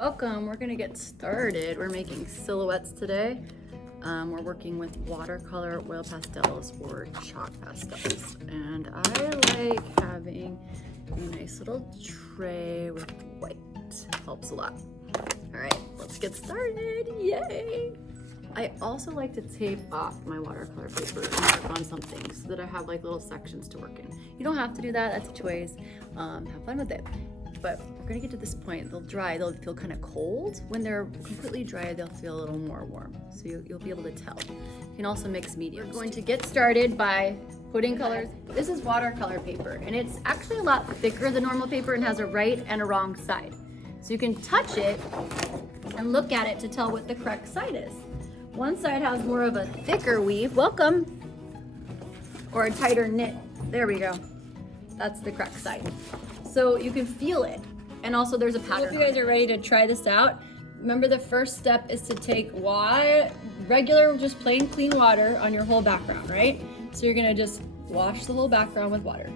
Welcome, we're gonna get started. We're making silhouettes today. We're working with watercolor, oil pastels, or chalk pastels. And I like having a nice little tray with white. Helps a lot. All right, let's get started, yay! I also like to tape off my watercolor paper and work on something so that I have like little sections to work in. You don't have to do that, that's a choice. Have fun with it. But we're gonna get to this point, they'll dry, they'll feel kind of cold. When they're completely dry, they'll feel a little more warm. So you'll be able to tell. You can also mix mediums. We're going to get started by putting colors. This is watercolor paper, and it's actually a lot thicker than normal paper and has a right and a wrong side. So you can touch it and look at it to tell what the correct side is. One side has more of a thicker weave, welcome, or a tighter knit. There we go. That's the correct side. So you can feel it. And also there's a pattern. If you guys are ready to try this out, remember the first step is to take regular, just plain clean water on your whole background, right? So you're gonna just wash the whole background with water.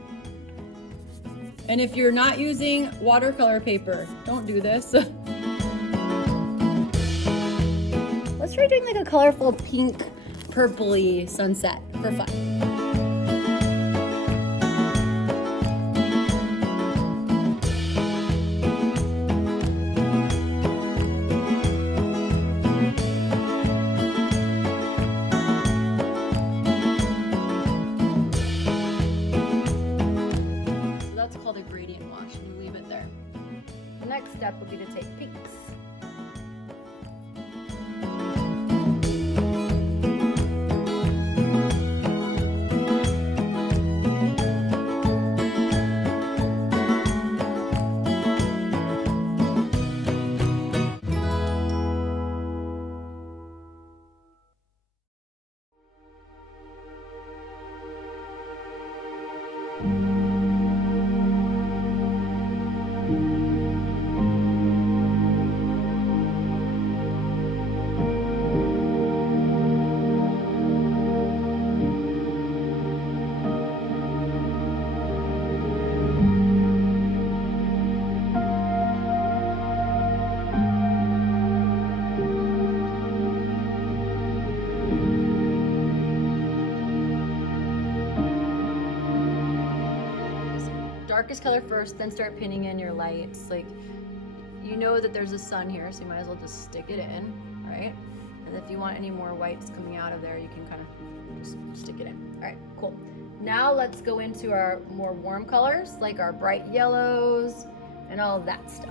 And if you're not using watercolor paper, don't do this. Let's try doing like a colorful pink, purpley sunset for fun. Called a gradient wash, and you leave it there. The next step would be to take pinks. Darkest color first, then start pinning in your lights. Like, you know that there's a sun here, so you might as well just stick it in, right? And if you want any more whites coming out of there, you can kind of just stick it in. All right, cool. Now let's go into our more warm colors, like our bright yellows and all of that stuff.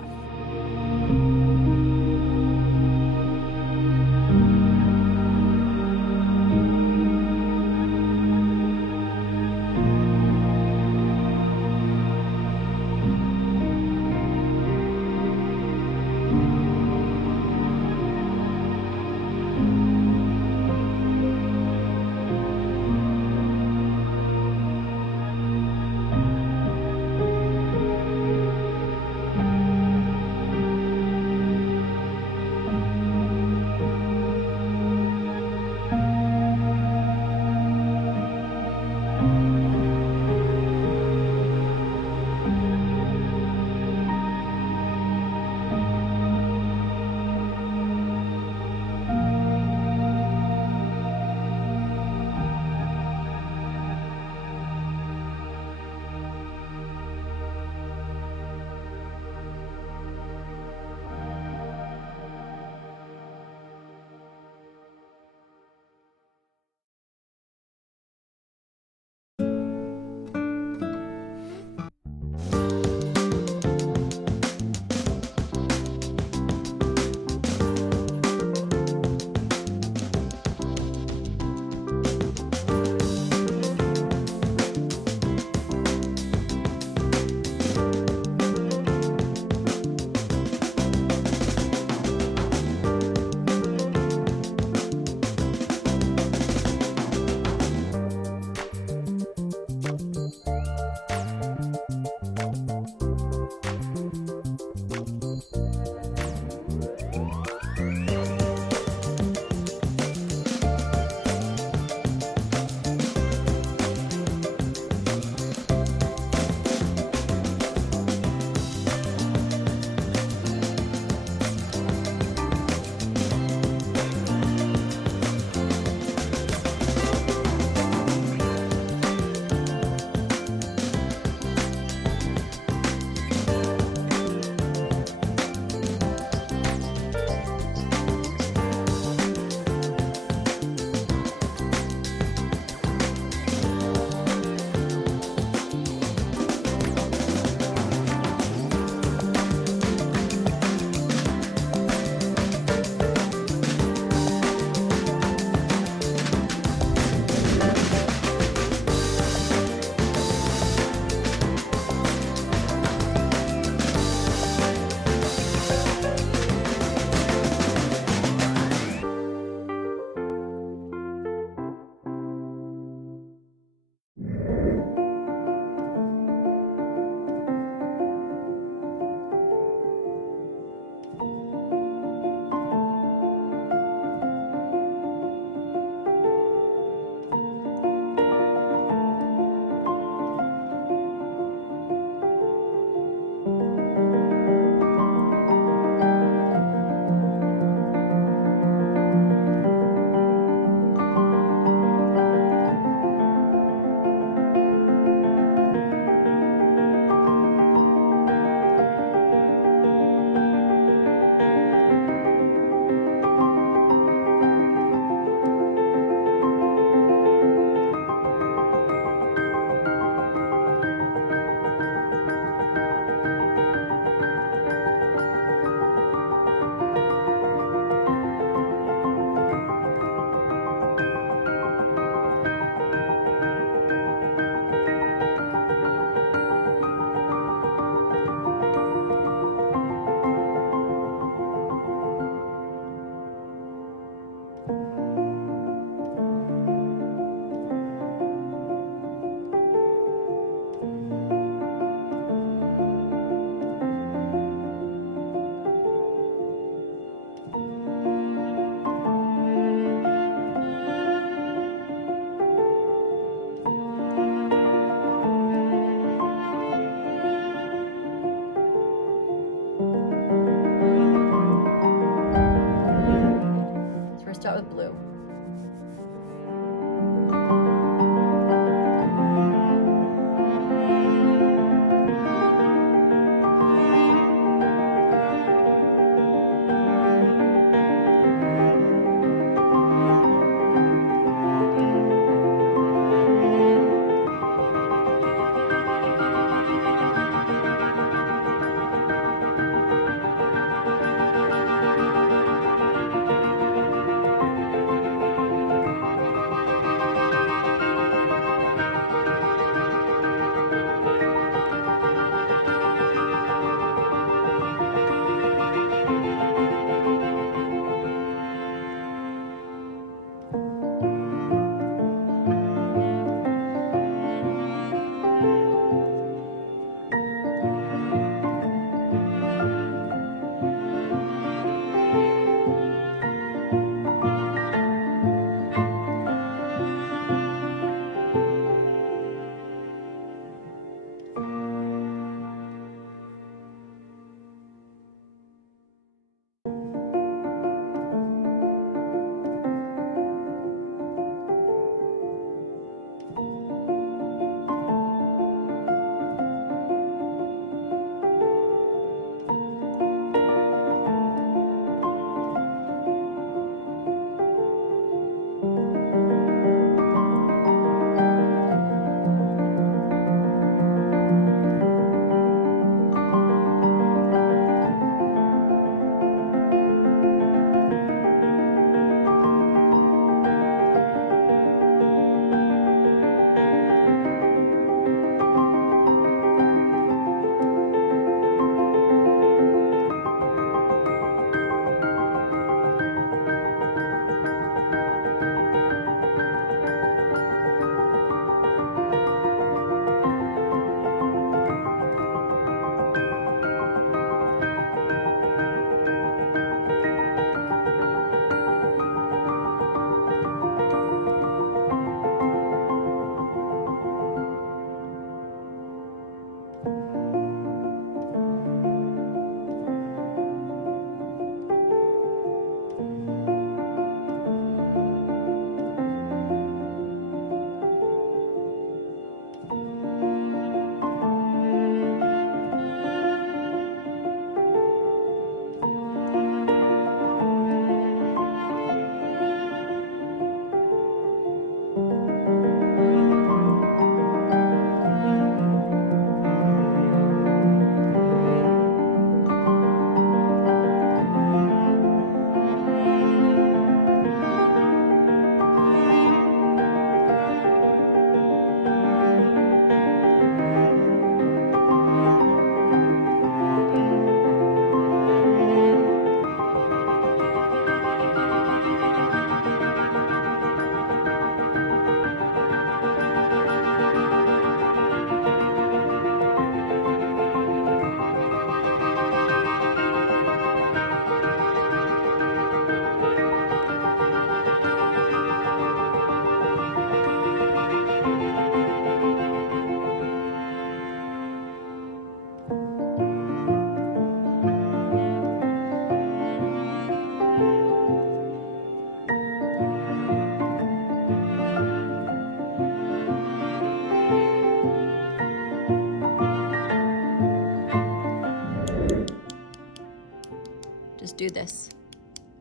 just do this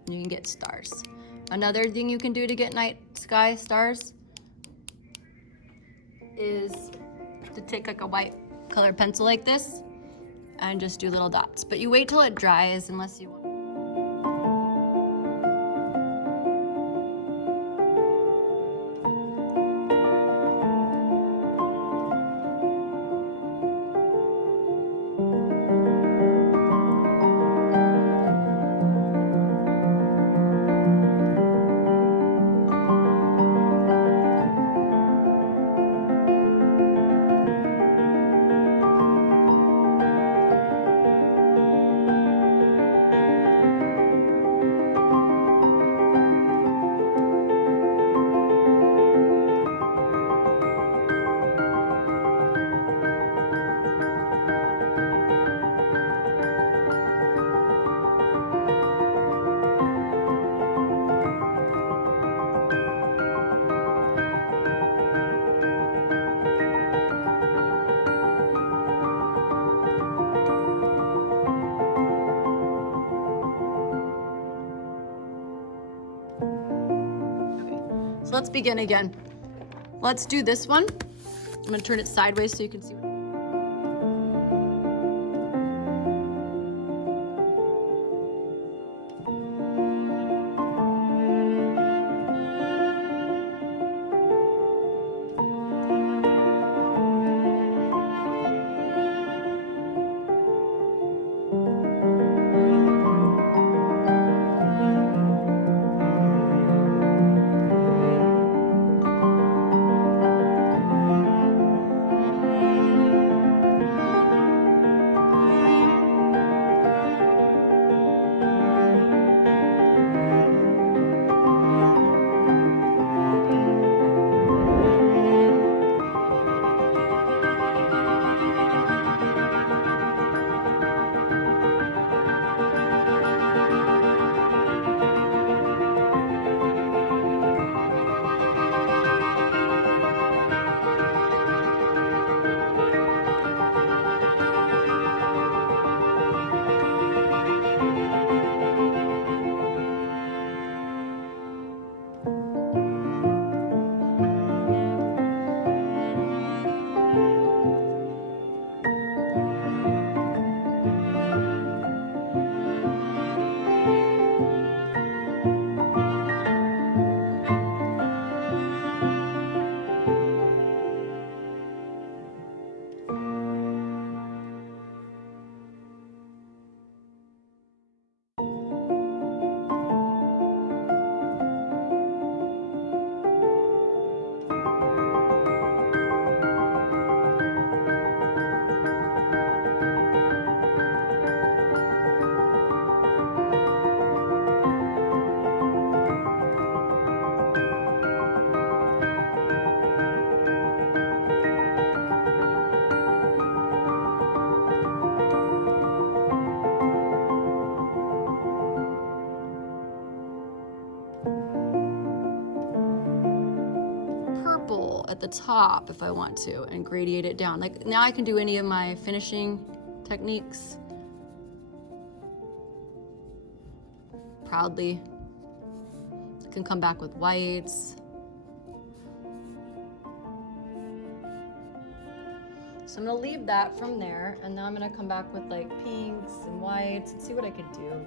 and you can get stars. Another thing you can do to get night sky stars is to take like a white colored pencil like this and just do little dots. But you wait till it dries unless you want. So let's begin again. Let's do this one. I'm gonna turn it sideways so you can see. At the top if I want to and gradiate it down. Like now I can do any of my finishing techniques proudly. I can come back with whites. So I'm gonna leave that from there and now I'm gonna come back with like pinks and whites and see what I could do.